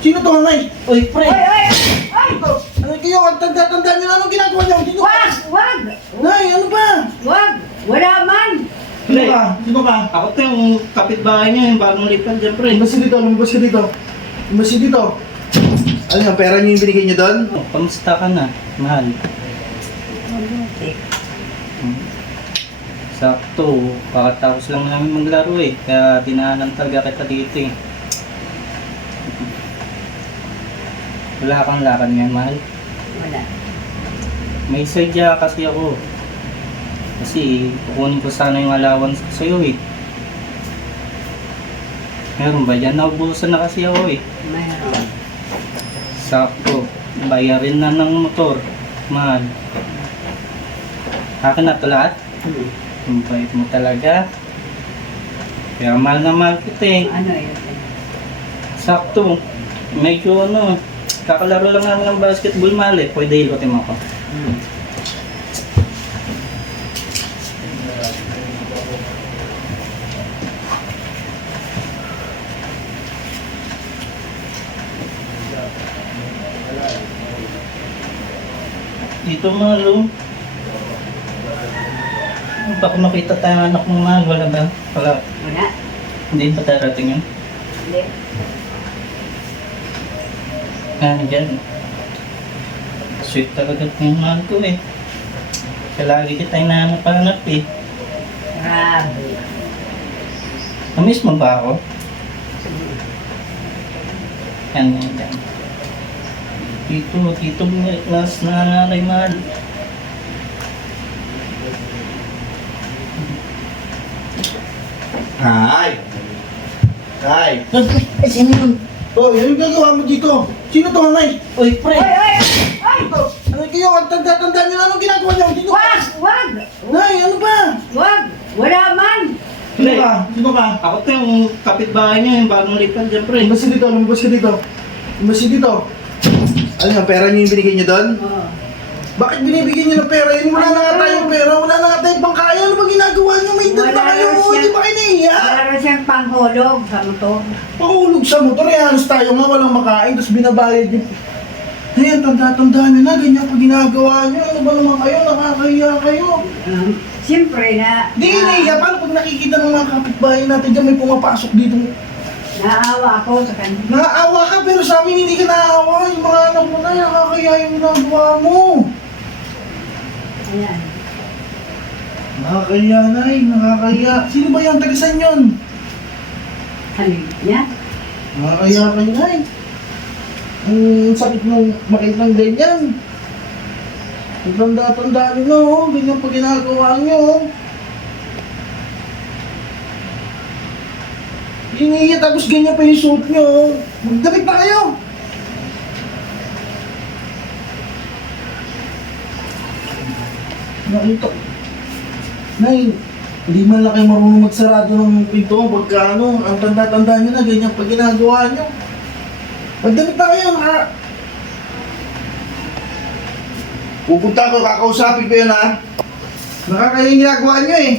Sino to, Nay? Uy, pre! Ay! Ito. Ano kayo? Ang tanda-tanda niyo na anong ginagawa niyo? Sino? Wag! Nay, ano ba? Wag! Wala man! Sino ka? Sino ka? Ako to yung kapitbahay niya, yung bagong lipat dyan, pre. Lumabas ka dito, lumabas ka dito. Lumabas ka dito. Ano yung pera niyo yung binigay niyo doon? Oh, kamusta ka na, mahal? Sakto, kakatapos lang namin maglaro eh. Kaya dinaanan talaga kita dito eh. Wala kang lakad ngayon, mahal. Wala. May sadya kasi ako. Kasi kukunin ko sana yung allowance ko sa'yo eh. Meron ba dyan? Naubusan na kasi ako eh. Mayroon. Sakto, bayarin na ng motor. Mahal. Akin na ito lahat. Ang bait mo talaga. Kaya mahal na mahal kita eh. Ano yun? Sakto. Medyo ano, kakalaro lang namin ng basketball, mahal eh. Pwede ilotin mo ako. Dito mahal oh. Baka makita tayo ng anak mo, mahal. Wala ba? Wala. Wala. Hindi pa darating yun. Hindi. Dyan. Sweet talaga yung mahal ko eh. Kaya lagi kita hinahanap-hanap eh. Grabe. Namiss mo ba ako? Yan, yan, yan. Dito mas nangangaray mahal. Nay! Nay! Ay, sino yun? Oh, ano yung gagawa mo dito? Sino to, Nay? Uy, pre! Ay! Ito. Ano kayo? Ang tanda-tanda niyo na anong ginagawa niyo? Sino? Wag! Wag! Nay, ano ba? Wag! Wala man! Sino ka? Sino ka? Ako to yung kapitbahay niya, yung bagong lipat dyan, pre. Lumabas ka dito, lumabas ka dito. Lumabas ka dito. Ano yung pera niyo yung binigay niyo doon? Oo. Bakit binibigyan niyo ng pera yun? Wala na nga tayong pera, wala na nga tayong pangkaya. Ano ba ginagawa niyo? May edad na kayo, hindi ba kayo nahiya? Wala rin siyang panghulog sa motor. Pahulog sa motor, eh, halos tayo nga walang makain, tapos binabayad niyo. Ayan, tanda-tanda niyo na, ganyan pa ginagawa niyo. Ano ba naman kayo? Nakakahiya kayo. Siyempre na... Hindi nahiya, paano pag nakikita ng mga kapitbahay natin dyan may pumapasok dito? Naawa ako sa kanya. Naawa ka, pero sa amin hindi ka naawa. Yung mga anak mo na, nakakahiya yung ginagawa mo. Ayan. Nakakahiya, Nay, nakakahiya. Sino ba yan? Tagasan yun? Halin niya. Nakakahiya kayo, Nay. Ang sakit nung makita ng ganyan. Ang tanda-tanda nyo, oh. Ganyan pa ginagawa nyo. Hinihiya tapos ganyan pa yung suit nyo. Oh. Magdamit na kayo. Nakita. Nay, hindi man lang kayo marunong magsarado ng pinto pagka ano, ang tanda-tanda nyo na, ganyan pa ginagawa nyo. Magdamit na kayo, ha? Pupunta ko, kakausapin ko yun, ha? Nakakaya yung ginagawa nyo, eh.